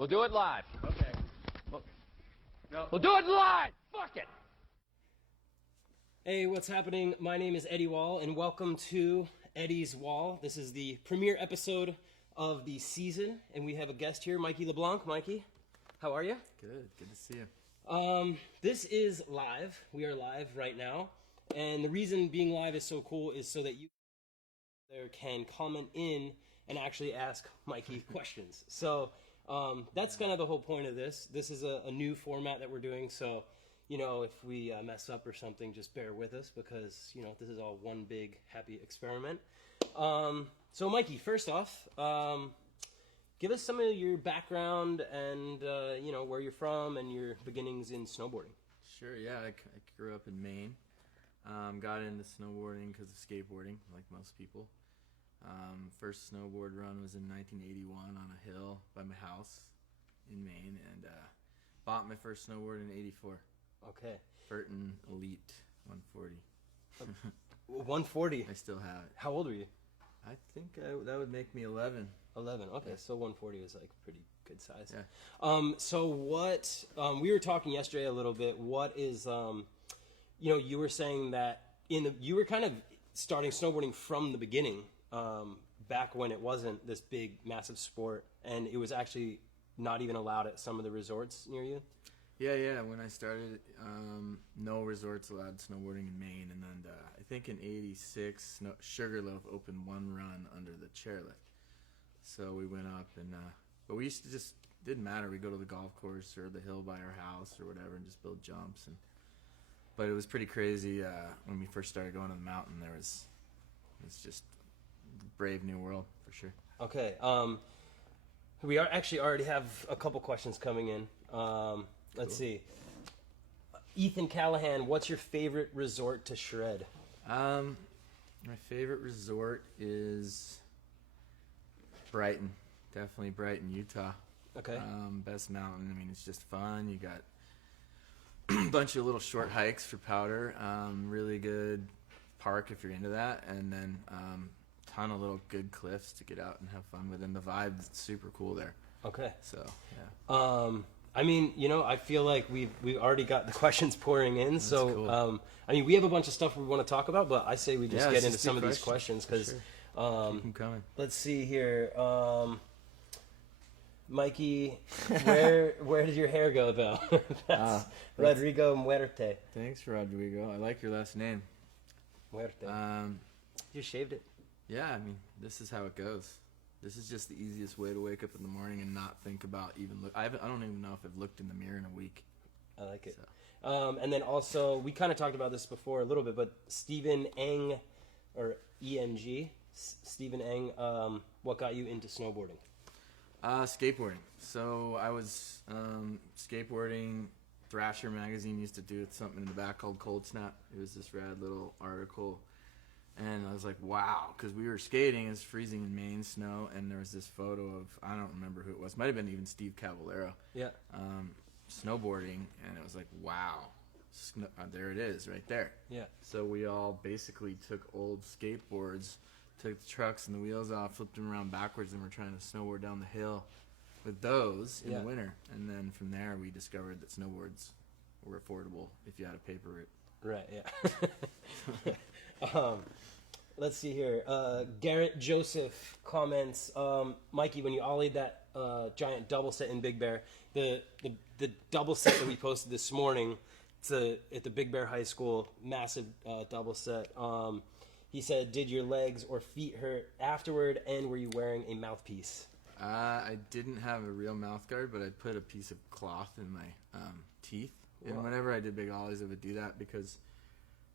We'll do it live. Okay. No. We'll do it live. Fuck it. Hey, what's happening? My name is Eddie Wall, and welcome to Eddie's Wall. This is the premiere episode of the season, and we have a guest here, Mikey LeBlanc. Mikey, how are you? Good to see you. This is live. We are live right now, and the reason being live is so cool is so that you there can comment in and actually ask Mikey questions. So that's kind of the whole point of this. This is a new format that we're doing, so you know, if we mess up or something, just bear with us because, you know, this is all one big happy experiment. So Mikey, first off, give us some of your background and, you know, where you're from and your beginnings in snowboarding. Sure, yeah, I grew up in Maine. Got into snowboarding because of skateboarding, like most people. First snowboard run was in 1981 on a hill by my house in Maine, and bought my first snowboard in 84. Okay. Burton Elite 140. 140? I still have it. How old were you? I think that would make me 11. 11, okay, Yeah. so 140 was like pretty good size. Yeah. So what, we were talking yesterday a little bit, what is, you know, you were saying that you were kind of starting snowboarding from the beginning, back when it wasn't this big, massive sport, and it was actually not even allowed at some of the resorts near you? Yeah. When I started, no resorts allowed snowboarding in Maine, and then I think in '86, Sugarloaf opened one run under the chairlift. So we went up, and but we used to just didn't matter. We go to the golf course or the hill by our house or whatever, and just build jumps. But it was pretty crazy when we first started going to the mountain. It's just a brave new world for sure. Okay. We actually already have a couple questions coming in. Let's see. Ethan Callahan, what's your favorite resort to shred? My favorite resort is Brighton. Definitely Brighton, Utah. Okay. Best mountain. I mean, it's just fun. You got a bunch of little short hikes for powder. Really good park if you're into that. And then ton of little good cliffs to get out and have fun with. And the vibe is super cool there. Okay. So, yeah. I mean, you know, I feel like we've already got the questions pouring in. That's so, cool. I mean, we have a bunch of stuff we want to talk about, but I say we just get into just some of keep these questions because, sure. Keep them coming. Let's see here. Mikey, where did your hair go though? That's Rodrigo Muerte. Thanks, Rodrigo. I like your last name. Muerte. You shaved it. Yeah, I mean, this is how it goes. This is just the easiest way to wake up in the morning and not think about even look. I don't even know if I've looked in the mirror in a week. I like it. So. And then also, we kind of talked about this before a little bit, but Stephen Eng, or ENG, Stephen Eng, what got you into snowboarding? Skateboarding. So I was skateboarding. Thrasher magazine used to do something in the back called Cold Snap. It was this rad little article. And I was like, wow, because we were skating, it was freezing in Maine snow, and there was this photo of, I don't remember who it was, might have been even Steve Caballero, snowboarding, and it was like, wow, there it is, right there. Yeah. So we all basically took old skateboards, took the trucks and the wheels off, flipped them around backwards, and we're trying to snowboard down the hill with those in the winter. And then from there, we discovered that snowboards were affordable if you had to pay for it. Right, yeah. Let's see here. Garrett Joseph comments, Mikey, when you ollied that giant double set in Big Bear, the double set that we posted this morning, it's at the Big Bear High School, massive double set. He said, did your legs or feet hurt afterward, and were you wearing a mouthpiece? I didn't have a real mouth guard, but I put a piece of cloth in my teeth. And Wow. whenever I did big ollies, I would do that because,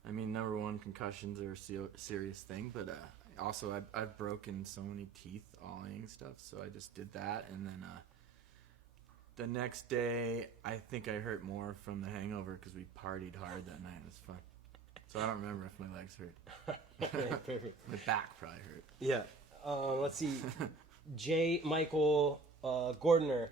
I mean, number one, concussions are a serious thing, but also I've broken so many teeth ollieing stuff, so I just did that. And then the next day, I think I hurt more from the hangover because we partied hard that night. It was fun. So I don't remember if my legs hurt. Perfect. My back probably hurt. Yeah. Let's see. J. Michael Gordner.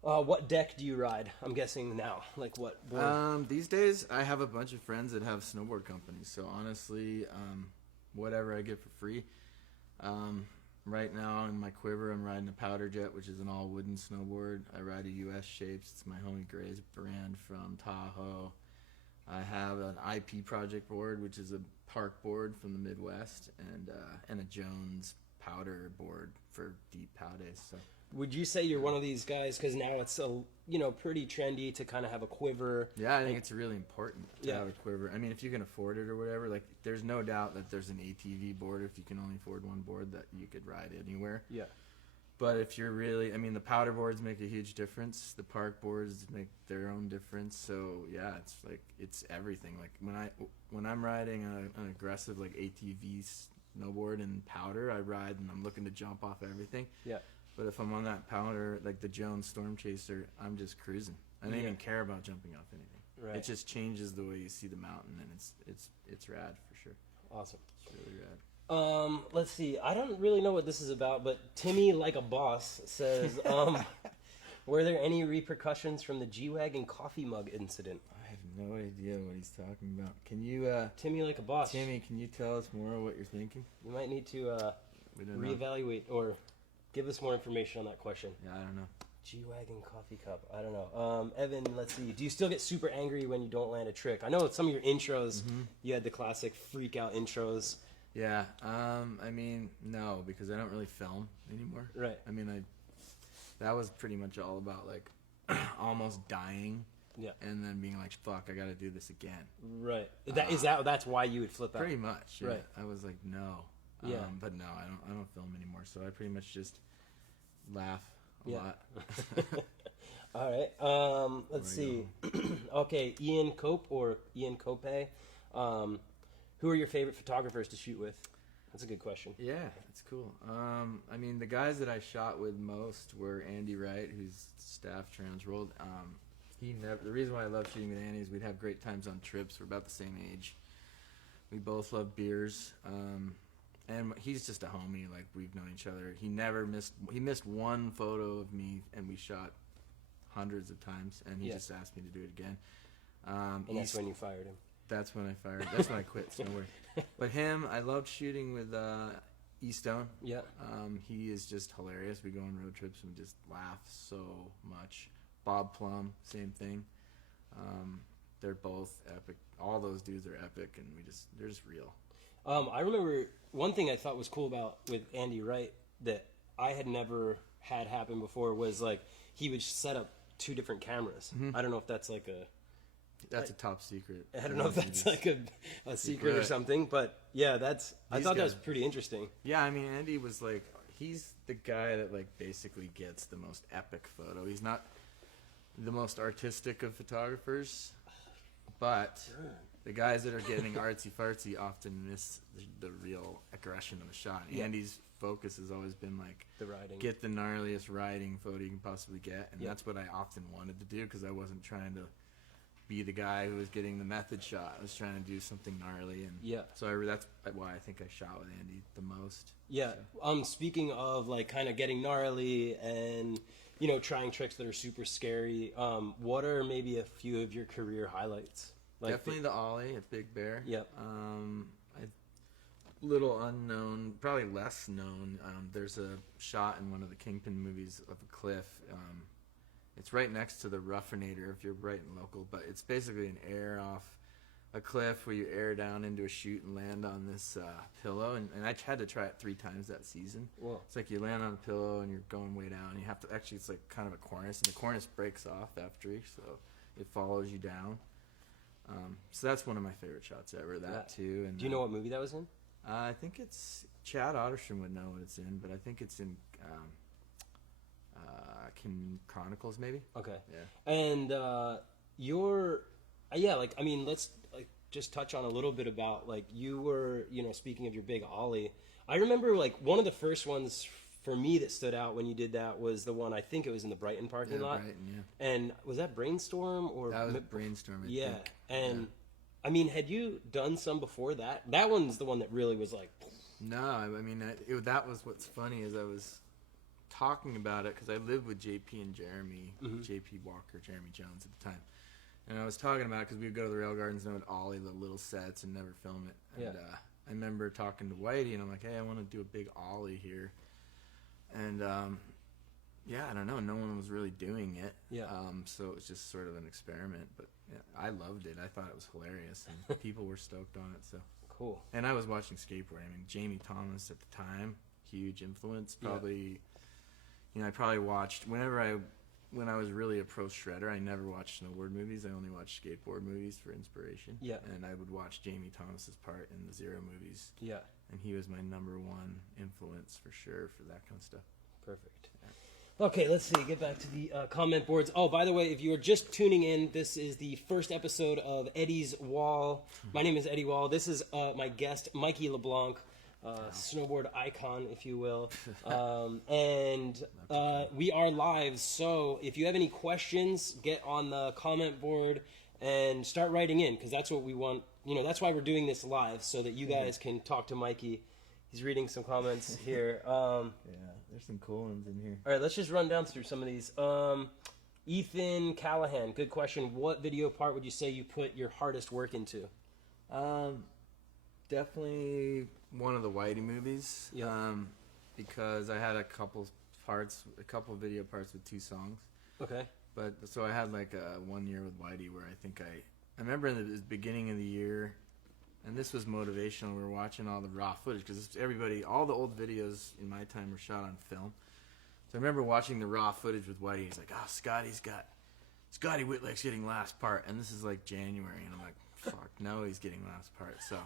What deck do you ride? I'm guessing now. Like what board? These days, I have a bunch of friends that have snowboard companies. So honestly, whatever I get for free. right now in my quiver, I'm riding a Powder Jet, which is an all wooden snowboard. I ride a US Shapes. It's my homie Gray's brand from Tahoe. I have an IP Project board, which is a park board from the Midwest, and a Jones powder board for deep pow days. So. Would you say you're one of these guys, because now it's pretty trendy to kind of have a quiver? Yeah, I think it's really important to have a quiver. I mean, if you can afford it or whatever, like there's no doubt that there's an ATV board, if you can only afford one board, that you could ride anywhere. Yeah. But if you're really, I mean, the powder boards make a huge difference. The park boards make their own difference. So yeah, it's everything. Like when I'm riding an aggressive like ATV snowboard and powder, I ride and I'm looking to jump off everything. Yeah. But if I'm on that powder, like the Jones Storm Chaser, I'm just cruising. I don't even care about jumping off anything. Right. It just changes the way you see the mountain, and it's rad for sure. Awesome. It's really rad. Let's see. I don't really know what this is about, but Timmy Like a Boss says, were there any repercussions from the G-Wagon coffee mug incident? I have no idea what he's talking about. Can you, Timmy Like a Boss. Timmy, can you tell us more what you're thinking? You might need to reevaluate or give us more information on that question. Yeah, I don't know. G-Wagon coffee cup. I don't know. Evan, let's see. Do you still get super angry when you don't land a trick? I know with some of your intros, you had the classic freak out intros. Yeah. I mean, no, because I don't really film anymore. Right. I mean, that was pretty much all about like almost dying. Yeah. And then being like, fuck, I got to do this again. Right. That's why you would flip out? Pretty much. Yeah. Right. I was like, no. Yeah. But no, I don't film anymore. So I pretty much just laugh a lot. All right. Let's see. Okay. Ian Cope or Ian Cope. Who are your favorite photographers to shoot with? That's a good question. Yeah, that's cool. I mean, the guys that I shot with most were Andy Wright, who's staff transrolled. The reason why I love shooting with Andy is we'd have great times on trips. We're about the same age. We both love beers. And he's just a homie. Like, we've known each other. He missed one photo of me, and we shot hundreds of times, and he just asked me to do it again. And that's when you fired him. That's when I fired. That's when I quit snowboarding. But him, I loved shooting with E-Stone. Yeah. He is just hilarious. We go on road trips and just laugh so much. Bob Plum, same thing. They're both epic. All those dudes are epic, and they're just real. I remember one thing I thought was cool about with Andy Wright that I had never had happen before was like he would set up 2 different cameras. I don't know if that's like a... That's a top secret. I don't know if that's like a secret or something, but yeah, I thought that was pretty interesting. Yeah, I mean, Andy was like, he's the guy that like basically gets the most epic photo. He's not the most artistic of photographers, but the guys that are getting artsy fartsy often miss the real aggression of the shot. Yeah. Andy's focus has always been like the riding, get the gnarliest riding photo you can possibly get, and that's what I often wanted to do because I wasn't trying to be the guy who was getting the method shot. I was trying to do something gnarly, and so that's why I think I shot with Andy the most. Yeah. So. Speaking of like kind of getting gnarly and trying tricks that are super scary, what are maybe a few of your career highlights? Like definitely the ollie at Big Bear. Yep. Little unknown, probably less known. There's a shot in one of the Kingpin movies of a cliff. It's right next to the Roughinator if you're right and local, but it's basically an air off a cliff where you air down into a chute and land on this pillow. And I had to try it 3 times that season. Whoa. It's like you land on a pillow and you're going way down. You have to it's like kind of a cornice, and the cornice breaks off after you, so it follows you down. So that's one of my favorite shots ever. That too. And do you know what movie that was in? I think it's Chad Otterstrom would know what it's in, but I think it's in Chronicles maybe. Okay. Yeah. And let's just touch on a little bit about like you were, speaking of your big ollie. I remember like one of the first ones for me that stood out when you did that was the one, I think it was in the Brighton parking lot. Brighton, yeah. And was that Brainstorm or? That was Brainstorm, I think. And I mean, had you done some before that? That one's the one that really was like. No, I mean, that was what's funny is I was talking about it because I lived with JP and Jeremy, JP Walker, Jeremy Jones at the time. And I was talking about it because we would go to the rail gardens and I would ollie the little sets and never film it. And I remember talking to Whitey and I'm like, hey, I want to do a big ollie here. And yeah, I don't know. No one was really doing it. Yeah. So it was just sort of an experiment. But yeah, I loved it. I thought it was hilarious, and people were stoked on it. So Cool. And I was watching skateboarding. I mean, Jamie Thomas at the time, huge influence. Probably, you know, I probably watched when I was really a pro shredder. I never watched snowboard movies. I only watched skateboard movies for inspiration. Yeah. And I would watch Jamie Thomas's part in the Zero movies. Yeah. And he was my number one influence for sure for that kind of stuff. Perfect. Okay, let's see. Get back to the comment boards. Oh, by the way, if you are just tuning in, this is the first episode of Eddie's Wall. My name is Eddie Wall. This is my guest, Mikey LeBlanc, snowboard icon, if you will. And we are live, so if you have any questions, get on the comment board and start writing in, because that's what we want. You know, that's why we're doing this live, so that you guys can talk to Mikey. He's reading some comments here. Yeah, there's some cool ones in here. All right, let's just run down through some of these. Ethan Callahan, good question. What video part would you say you put your hardest work into? Definitely one of the Whitey movies. Yeah. Because I had a couple video parts with 2 songs. Okay. But so I had like 1 year with Whitey where I think I remember in the beginning of the year, and this was motivational. We were watching all the raw footage because all the old videos in my time were shot on film. So I remember watching the raw footage with Whitey. He's like, "Oh, Scotty Whitlake's getting last part," and this is like January, and I'm like, "Fuck, no, he's getting last part." So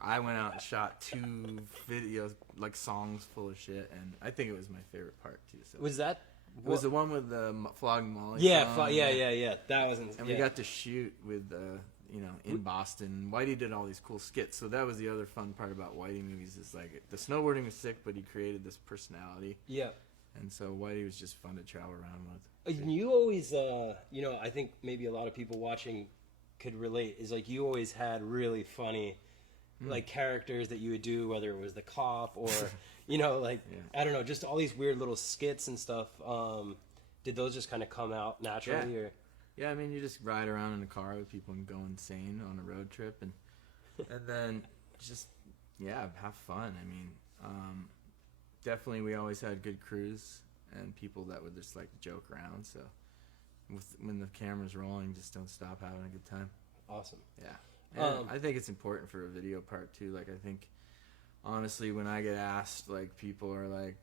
I went out and shot 2 videos, like songs full of shit, and I think it was my favorite part too. So Was that? it was the one with the flogging Molly. Yeah, song, yeah. That was. And we got to shoot with, in Boston. Whitey did all these cool skits, so that was the other fun part about Whitey movies is like the snowboarding was sick, but he created this personality. Yeah. And so Whitey was just fun to travel around with. And you always, I think maybe a lot of people watching could relate. Is like you always had really funny, like characters that you would do, whether it was the cop or, I don't know, just all these weird little skits and stuff. Did those just kind of come out naturally, or? Yeah, I mean, you just ride around in a car with people and go insane on a road trip, and then just have fun. I mean, definitely we always had good crews and people that would just like joke around. So when the camera's rolling, just don't stop having a good time. Awesome. Yeah. And I think it's important for a video part too. Like, I think honestly, when I get asked, like, people are like,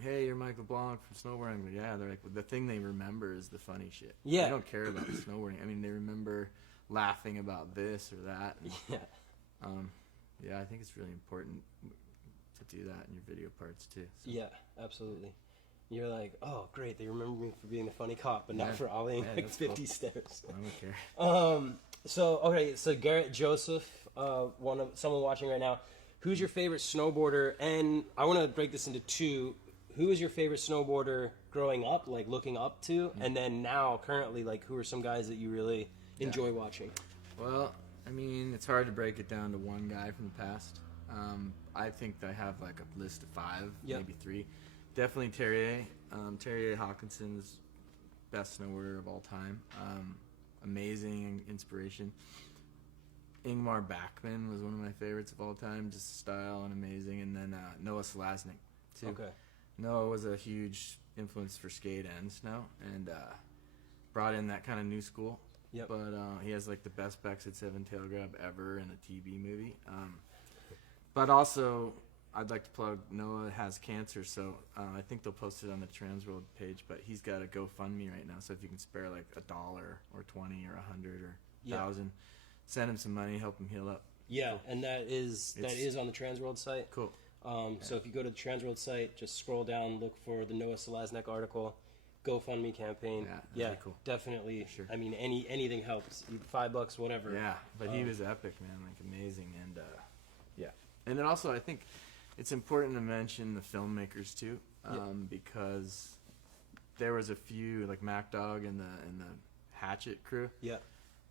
"Hey, you're Mike LeBlanc from snowboarding." I'm like, yeah. They're like, the thing they remember is the funny shit. Yeah. They don't care about the snowboarding. I mean, they remember laughing about this or that. And, I think it's really important to do that in your video parts too. So. Yeah, absolutely. You're like, oh, great, they remember me for being the funny cop, but not for ollieing like 50 cool. stairs. I don't care. So Garrett Joseph, someone watching right now, who's your favorite snowboarder? And I want to break this into 2. Who is your favorite snowboarder growing up, like looking up to? And then now, currently, like, who are some guys that you really enjoy watching? Well, I mean, it's hard to break it down to one guy from the past. I think I have like a list of 5, maybe 3. Definitely Terrier. Terrier Hawkinson's best snowboarder of all time. Amazing inspiration. Ingmar Backman was one of my favorites of all time, just style and amazing. And then Noah Selaznick, too. Okay. Noah was a huge influence for skate and snow, and brought in that kind of new school. Yep. But he has like the best backside 7 tail grab ever in a TV movie. But also, I'd like to plug Noah has cancer, so I think they'll post it on the Transworld page. But he's got a GoFundMe right now, so if you can spare like $1 or 20 or 100 or 1,000, send him some money, help him heal up. Yeah, cool. And that is on the Transworld site. Cool. So if you go to the Transworld site, just scroll down, look for the Noah Selaznick article, GoFundMe campaign. Yeah, cool. Definitely. Sure. I mean, anything helps. $5, whatever. Yeah, but he was epic, man, like amazing, and and then also I think it's important to mention the filmmakers too, because there was a few like Mac Dog and the Hatchet crew. Yeah.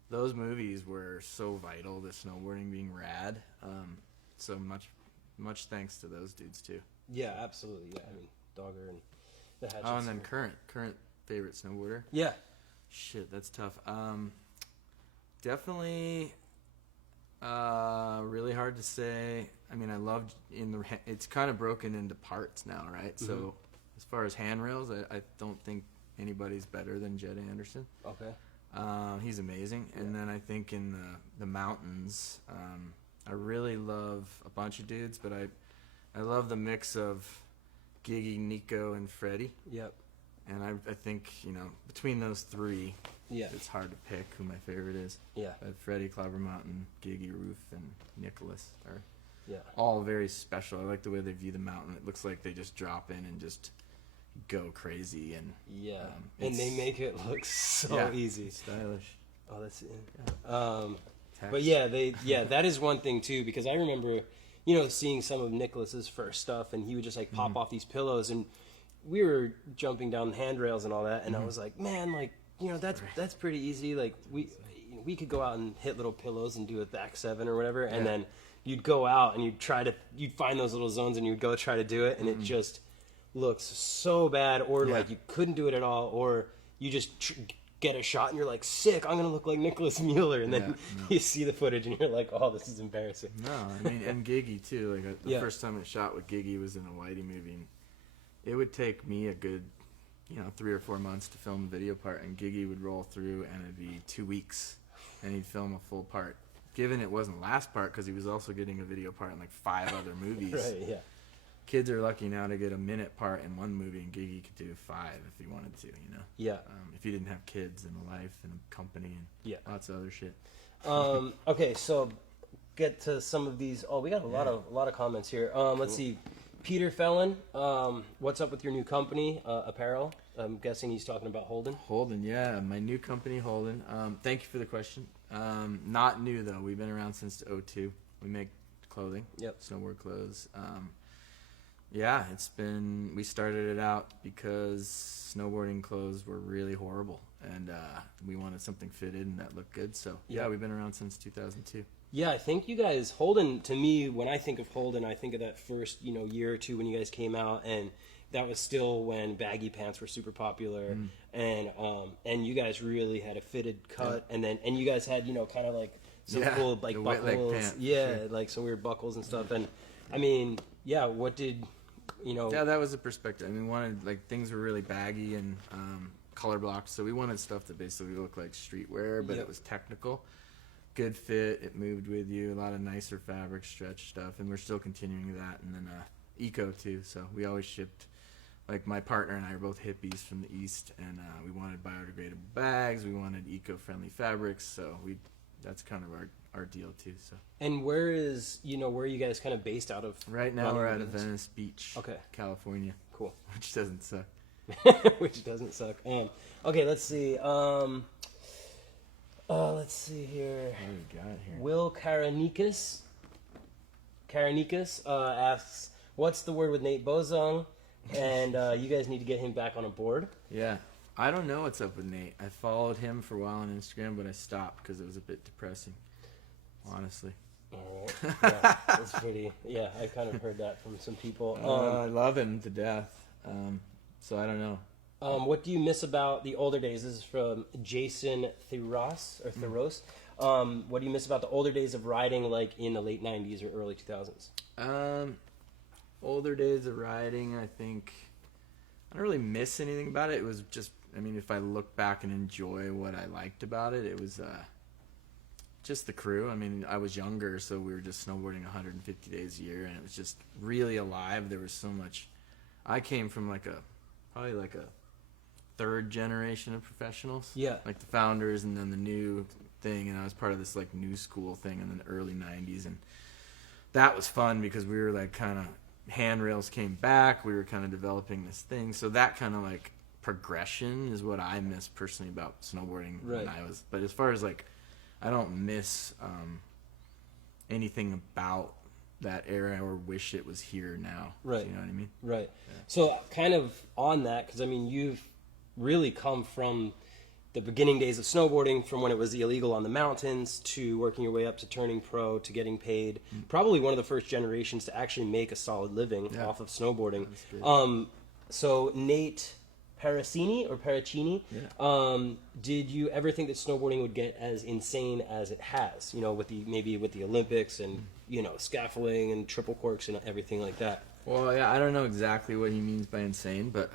Those movies were so vital to snowboarding being rad. So much thanks to those dudes too. Yeah, absolutely. Yeah, I mean, Dogger and the Hatchet. Oh, and then current favorite snowboarder. Yeah. Shit, that's tough. Definitely, Really hard to say. I mean, I loved it's kind of broken into parts now, right? Mm-hmm. So as far as handrails, I don't think anybody's better than Jed Anderson. Okay. He's amazing. Yeah. And then I think in the mountains, I really love a bunch of dudes, but I love the mix of Giggy, Nico, and Freddie. Yep. And I think, between those three, yeah, it's hard to pick who my favorite is. Yeah. Freddie, Mountain, Giggy, Roof, and Nicholas are all very special. I like the way they view the mountain. It looks like they just drop in and just go crazy. And and they make it look so easy. Stylish. Oh, that's it. Yeah. But that is one thing too, because I remember, seeing some of Nicholas's first stuff, and he would just like pop off these pillows, and we were jumping down handrails and all that, and I was like, man, like, that's pretty easy. Like we could go out and hit little pillows and do a back 7 or whatever, and then you'd go out and you'd find those little zones and you'd go try to do it, and it just looks so bad, or like you couldn't do it at all, or you just get a shot and you're like, sick, I'm gonna look like Nicholas Mueller, and then you see the footage and you're like, oh, this is embarrassing. No, I mean, and Giggy too. Like the first time I shot with Giggy was in a Whitey movie, and it would take me a good 3 or 4 months to film a video part, and Giggy would roll through and it'd be 2 weeks and he'd film a full part, given it wasn't last part because he was also getting a video part in like 5 other movies. Right, yeah. Kids are lucky now to get a minute part in one movie, and Giggy could do 5 if he wanted to, Yeah. If he didn't have kids and a life and a company and lots of other shit. Okay, so get to some of these. Oh, we got a lot of comments here. Let's see. Peter Fellon, what's up with your new company, apparel? I'm guessing he's talking about Holden. Holden, yeah, my new company, Holden. Thank you for the question. Not new though. We've been around since 2002. We make clothing, snowboard clothes. We started it out because snowboarding clothes were really horrible, and we wanted something fitted and that looked good. So we've been around since 2002. Yeah, I think you guys, Holden, to me, when I think of Holden, I think of that first, year or two when you guys came out, and that was still when baggy pants were super popular, and you guys really had a fitted cut, and you guys had, kind of like some cool like buckles, like some weird buckles and stuff, and I mean, what did that was the perspective. I mean, we wanted, like, things were really baggy and color blocked, so we wanted stuff that basically looked like streetwear, but it was technical. Good fit, it moved with you, a lot of nicer fabric, stretch stuff, and we're still continuing that. And then eco too, so we always shipped, like my partner and I are both hippies from the East, and we wanted biodegradable bags, we wanted eco-friendly fabrics, so that's kind of our deal too. So. And where is, where are you guys kind of based out of? Right now we're out of Venice Beach, California. Cool. Which doesn't suck. Which doesn't suck. Okay, let's see. Let's see here. What do we got here? Will Karanikas asks, what's the word with Nate Bozong? And you guys need to get him back on a board. Yeah. I don't know what's up with Nate. I followed him for a while on Instagram, but I stopped because it was a bit depressing, honestly. All right. Yeah, that's pretty. Yeah, I kind of heard that from some people. I love him to death. So I don't know. What do you miss about the older days? This is from Jason Theros. What do you miss about the older days of riding, like in the late 90s or early 2000s? Older days of riding, I think I don't really miss anything about it. It was just, I mean, if I look back and enjoy what I liked about it, it was just the crew. I mean, I was younger, so we were just snowboarding 150 days a year, and it was just really alive. There was so much. I came from probably like a third generation of professionals. Yeah. Like the founders and then the new thing, and I was part of this like new school thing in the early 90s, and that was fun because we were like kind of handrails came back, we were kind of developing this thing, so that kind of like progression is what I miss personally about snowboarding when I was, but as far as like I don't miss anything about that era or wish it was here now. Right. You know what I mean? Right. Yeah. So kind of on that, because I mean you've really come from the beginning days of snowboarding, from when it was illegal on the mountains to working your way up to turning pro to getting paid. Probably one of the first generations to actually make a solid living off of snowboarding. So Nate, Paracini or Paracini. Yeah. Did you ever think that snowboarding would get as insane as it has? You know, with the Olympics and scaffolding and triple corks and everything like that. Well, yeah, I don't know exactly what he means by insane, but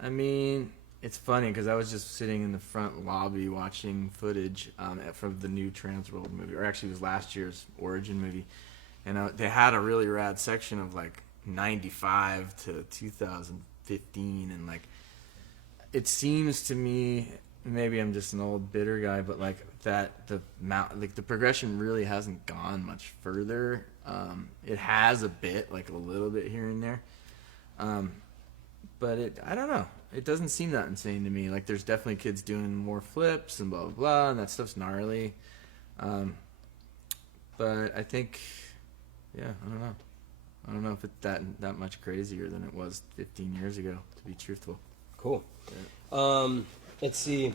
I mean, it's funny because I was just sitting in the front lobby watching footage from the new Transworld movie, or actually it was last year's Origin movie, and they had a really rad section of like 95 to 2015, and like it seems to me, maybe I'm just an old bitter guy, but like that the progression really hasn't gone much further. It has a bit, like a little bit here and there, but I don't know. It doesn't seem that insane to me. Like there's definitely kids doing more flips and blah blah blah, and that stuff's gnarly. But I think, yeah, I don't know if it's that much crazier than it was 15 years ago, to be truthful. Cool. Yeah. Let's see.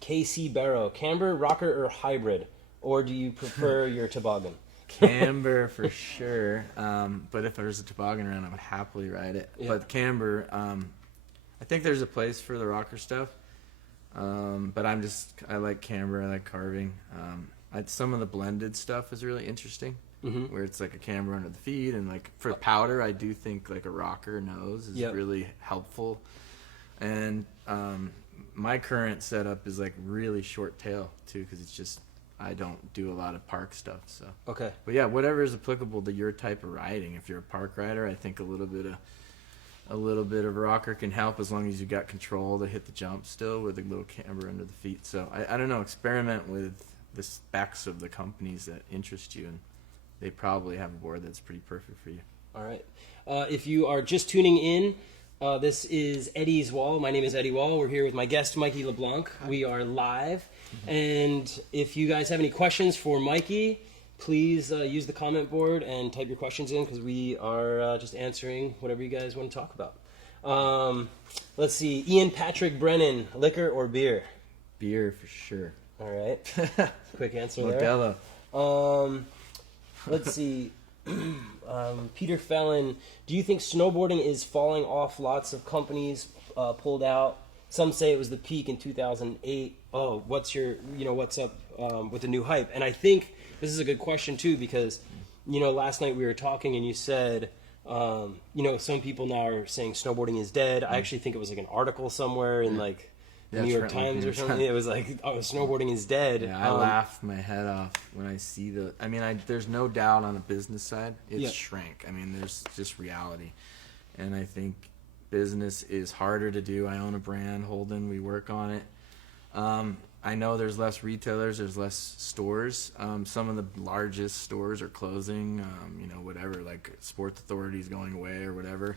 KC Barrow, camber, rocker, or hybrid, or do you prefer your toboggan? Camber for sure. But if there's a toboggan around, I would happily ride it. Yeah. But camber, I think there's a place for the rocker stuff. But I like camber. I like carving. Some of the blended stuff is really interesting, where it's like a camber under the feet, and like for powder, I do think like a rocker nose is really helpful. And my current setup is like really short tail too, because it's just I don't do a lot of park stuff. So Okay. but yeah, whatever is applicable to your type of riding. If you're a park rider, I think a little bit of rocker can help, as long as you got control to hit the jump still with a little camber under the feet. So I don't know, experiment with the specs of the companies that interest you, and they probably have a board that's pretty perfect for you. All right. If you are just tuning in, this is Eddie's Wall. My name is Eddie Wall. We're here with my guest, Mikey LeBlanc. We are live. And if you guys have any questions for Mikey, please use the comment board and type your questions in, because we are just answering whatever you guys want to talk about. Let's see. Ian Patrick Brennan, liquor or beer? Beer for sure. All right. Quick answer there. Modelo. Let's see. Peter Fallon, do you think snowboarding is falling off? Lots of companies pulled out. Some say it was the peak in 2008. Oh, what's up with the new hype? And I think this is a good question too, because last night we were talking and you said some people now are saying snowboarding is dead. I actually think it was like an article somewhere in like the New York Times or something. It was like, oh, snowboarding is dead. Yeah, I laughed my head off when I see there's no doubt on the business side, it's shrank. I mean, there's just reality. And I think business is harder to do. I own a brand, Holden, we work on it. I know there's less retailers, there's less stores. Some of the largest stores are closing, whatever, like Sports Authority is going away or whatever.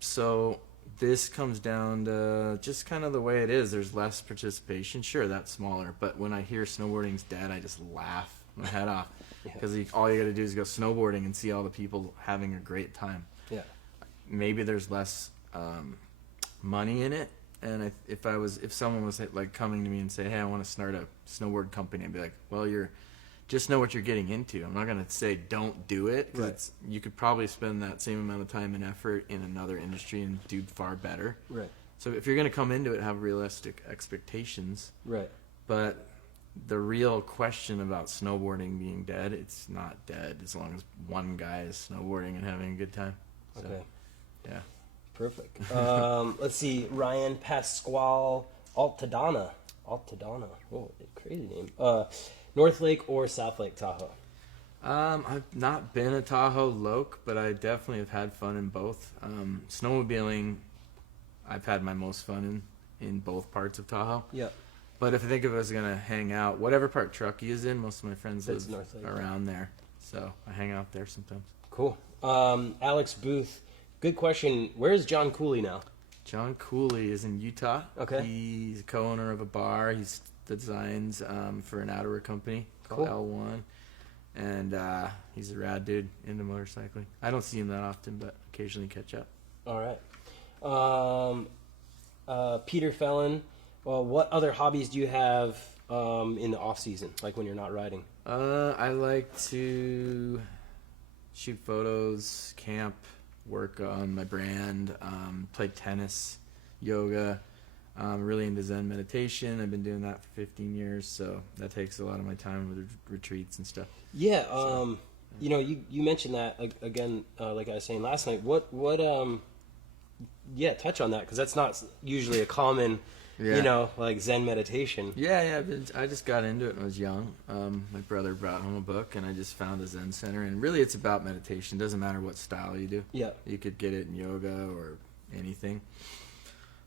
So this comes down to just kind of the way it is. There's less participation. Sure, that's smaller. But when I hear snowboarding's dead, I just laugh my head off. Because all you got to do is go snowboarding and see all the people having a great time. Yeah. Maybe there's less money in it. And if someone was like coming to me and say, hey, I want to start a snowboard company, I'd be like, well, just know what you're getting into. I'm not going to say don't do it, because you could probably spend that same amount of time and effort in another industry and do far better. Right. So if you're going to come into it, have realistic expectations. Right. But the real question about snowboarding being dead, it's not dead as long as one guy is snowboarding and having a good time. So, okay. Yeah. Perfect. Let's see. Ryan Pasquale Altadonna. Oh, crazy name. North Lake or South Lake Tahoe? I've not been a Tahoe Loke, but I definitely have had fun in both. Snowmobiling, I've had my most fun in both parts of Tahoe. Yeah. But if I think of us going to hang out, whatever part Truckee is in, most of my friends live North Lake, around there. So I hang out there sometimes. Cool. Alex Booth, good question. Where's John Cooley now? John Cooley is in Utah. Okay. He's a co-owner of a bar. He's designs for an outerwear company called L1. And he's a rad dude into motorcycling. I don't see him that often, but occasionally catch up. All right. Peter Fallon, well, what other hobbies do you have in the off season, like when you're not riding? I like to shoot photos, camp, work on my brand, play tennis, yoga. Really into Zen meditation. I've been doing that for 15 years, so that takes a lot of my time with retreats and stuff. Yeah, you know, you mentioned that again, like I was saying last night. Yeah, touch on that, because that's not usually a common, you know, like Zen meditation. Yeah, I just got into it when I was young. My brother brought home a book, and I just found a Zen center. And really, it's about meditation. It doesn't matter what style you do. Yeah, you could get it in yoga or anything.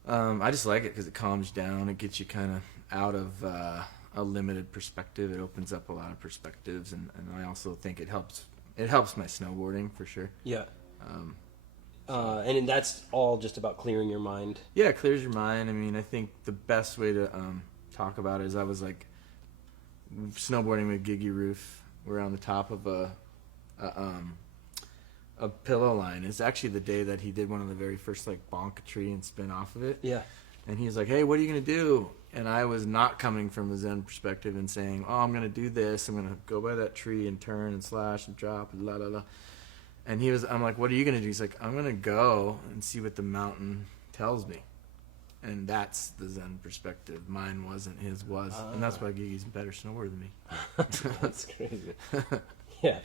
I just like it because it calms you down. It gets you kind of out of a limited perspective. It opens up a lot of perspectives, and I also think it helps my snowboarding for sure. Yeah. And that's all just about clearing your mind. Yeah, it clears your mind. I mean, I think the best way to talk about it is I was like snowboarding with Giggy Roof. We're on the top of a pillow line. It's actually the day that he did one of the very first like bonk a tree and spin off of it. Yeah. And he was like, "Hey, what are you gonna do?" And I was not coming from a Zen perspective and saying, "Oh, I'm gonna do this. I'm gonna go by that tree and turn and slash and drop and la la la." And I'm like, "What are you gonna do?" He's like, "I'm gonna go and see what the mountain tells me." And that's the Zen perspective. Mine wasn't, his was. And that's why Gigi's a better snowboarder than me. That's crazy. Yeah.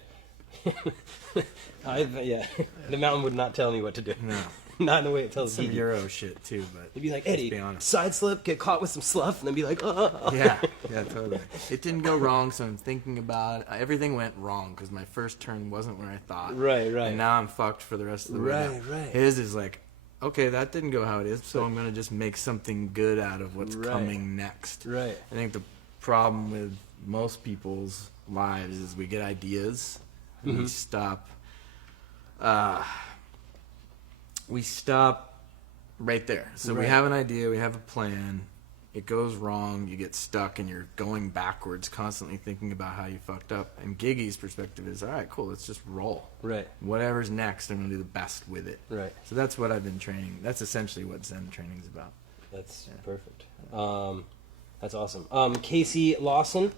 Yeah. The mountain would not tell me what to do. No. Not in the way it tells some Gigi. Euro shit too, but it'd be like, Eddie, side slip, get caught with some slough, and then be like, oh. Yeah, totally. It didn't go wrong, so I'm thinking about it. Everything went wrong because my first turn wasn't where I thought. Right. And now I'm fucked for the rest of the way. Right. His is like, okay, that didn't go how it is, so I'm gonna just make something good out of what's coming next. Right. I think the problem with most people's lives is we get ideas and we stop. We stop right there. So we have an idea, we have a plan, it goes wrong, you get stuck, and you're going backwards, constantly thinking about how you fucked up. And Giggy's perspective is, all right, cool, let's just roll. Right. Whatever's next, I'm going to do the best with it. Right. So that's what I've been training. That's essentially what Zen training is about. That's perfect. That's awesome. Casey Lawson,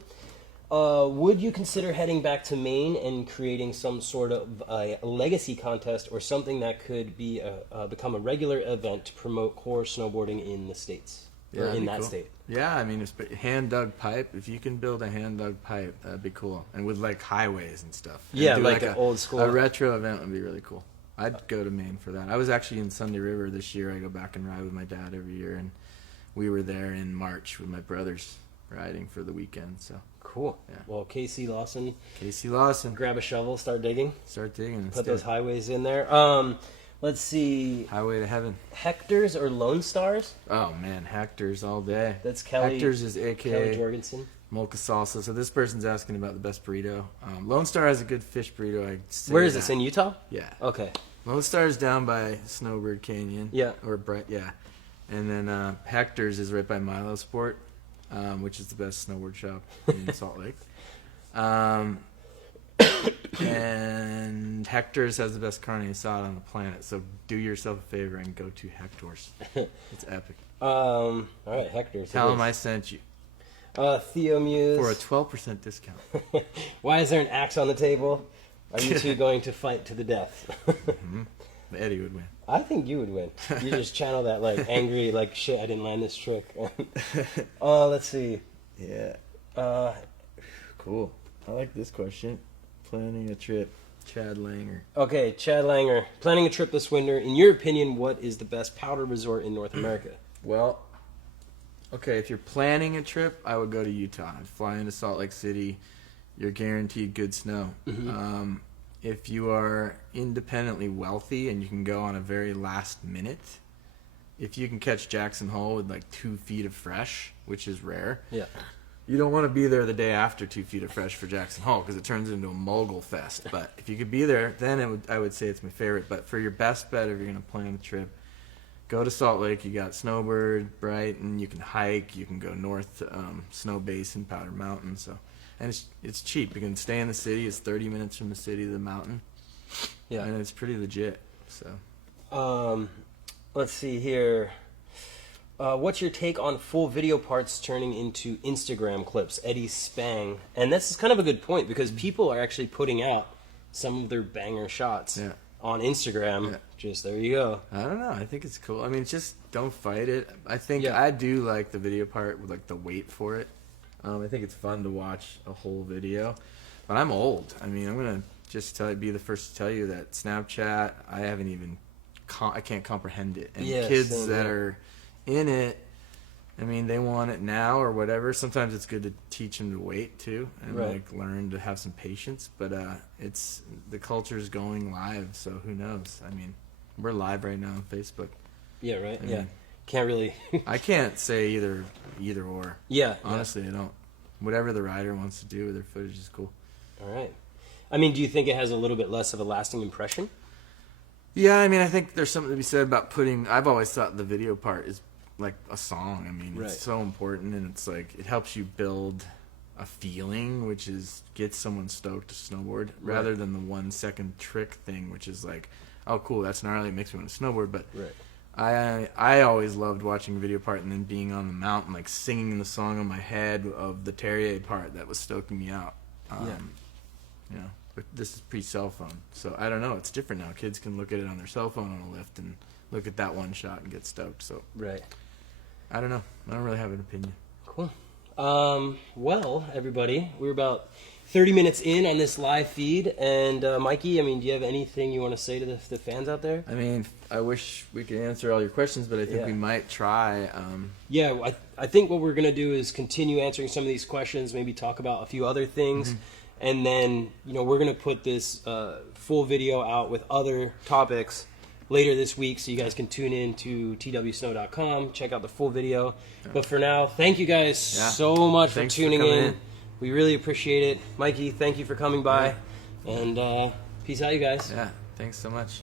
would you consider heading back to Maine and creating some sort of a legacy contest or something that could be become a regular event to promote core snowboarding in the States? Yeah, or in that cool. state? Yeah, I mean, it's hand-dug pipe. If you can build a hand-dug pipe, that'd be cool. And with, like, highways and stuff. Yeah, and like an old school. A retro event would be really cool. I'd go to Maine for that. I was actually in Sunday River this year. I go back and ride with my dad every year. And we were there in March with my brothers riding for the weekend, so. Cool. Yeah. Well, Casey Lawson, grab a shovel, start digging. Put those highways in there. Let's see. Highway to Heaven. Hectors or Lone Stars? Oh man, Hectors all day. That's Kelly. Hectors is AKA Kelly Jorgensen. Mocha Salsa. So this person's asking about the best burrito. Lone Star has a good fish burrito. Where is this, in Utah? Yeah. Okay. Lone Star is down by Snowbird Canyon. Yeah. Or Bright. Yeah. And then Hector's is right by Milo Sport, which is the best snowboard shop in Salt Lake. And Hector's has the best carne asada on the planet. So do yourself a favor and go to Hector's. It's epic. All right, Hector's. Tell them I sent you. Theo Muse. For a 12% discount. Why is there an axe on the table? Are you two going to fight to the death? Eddie would win. I think you would win. You just channel that like angry, like shit, I didn't land this trick. Let's see. Yeah. Cool. I like this question. Planning a trip. Chad Langer. Okay, Chad Langer. Planning a trip this winter. In your opinion, what is the best powder resort in North America? Well, okay, if you're planning a trip, I would go to Utah. I'd fly into Salt Lake City. You're guaranteed good snow. If you are independently wealthy and you can go on a very last minute, if you can catch Jackson Hole with like 2 feet of fresh, which is rare, you don't want to be there the day after 2 feet of fresh for Jackson Hole because it turns into a mogul fest. But if you could be there, then I would say it's my favorite. But for your best bet, if you're going to plan the trip, go to Salt Lake. You got Snowbird, Brighton. You can hike. You can go north, Snow Basin, Powder Mountain. So. And it's cheap. You can stay in the city. It's 30 minutes from the city to the mountain. Yeah. And it's pretty legit. So. Let's see here. What's your take on full video parts turning into Instagram clips? Eddie Spang. And this is kind of a good point because people are actually putting out some of their banger shots on Instagram. Yeah. Just there you go. I don't know. I think it's cool. I mean, just don't fight it. I think Yeah. I do like the video part with like the wait for it. I think it's fun to watch a whole video, but I'm old. I mean, I'm gonna just be the first to tell you that Snapchat, I haven't even, I can't comprehend it. And Yeah, kids same, that yeah. are in it, I mean, they want it now or whatever. Sometimes it's good to teach them to wait too and Right. like learn to have some patience. But it's the culture's going live, so who knows? I mean, we're live right now on Facebook. Yeah, right. I Yeah, mean, can't really. I can't say either or. Yeah, Honestly, I don't. Whatever the rider wants to do with their footage is cool. All right. I mean, do you think it has a little bit less of a lasting impression? Yeah, I mean, I think there's something to be said about putting. I've always thought the video part is like a song. I mean, Right. it's so important, and it's like it helps you build a feeling, which is get someone stoked to snowboard, rather Right. than the 1 second trick thing, which is like, oh, cool, that's gnarly, it makes me want to snowboard. But Right. I always loved watching the video part and then being on the mountain, like singing the song in my head of the Terrier part that was stoking me out. Yeah. You know, but this is pre-cell phone, so I don't know. It's different now. Kids can look at it on their cell phone on a lift and look at that one shot and get stoked. So Right. I don't know. I don't really have an opinion. Cool. Well, everybody, we're about 30 minutes in on this live feed, and Mikey, I mean, do you have anything you want to say to the fans out there? I mean, I wish we could answer all your questions, but I think Yeah. we might try. Yeah, I think what we're going to do is continue answering some of these questions, maybe talk about a few other things, and then, we're going to put this full video out with other topics later this week, so you guys can tune in to twsnow.com, check out the full video. But for now, thank you guys so much Thanks for for tuning coming in. in. We really appreciate it. Mikey, thank you for coming by, and peace out, you guys. Yeah, thanks so much.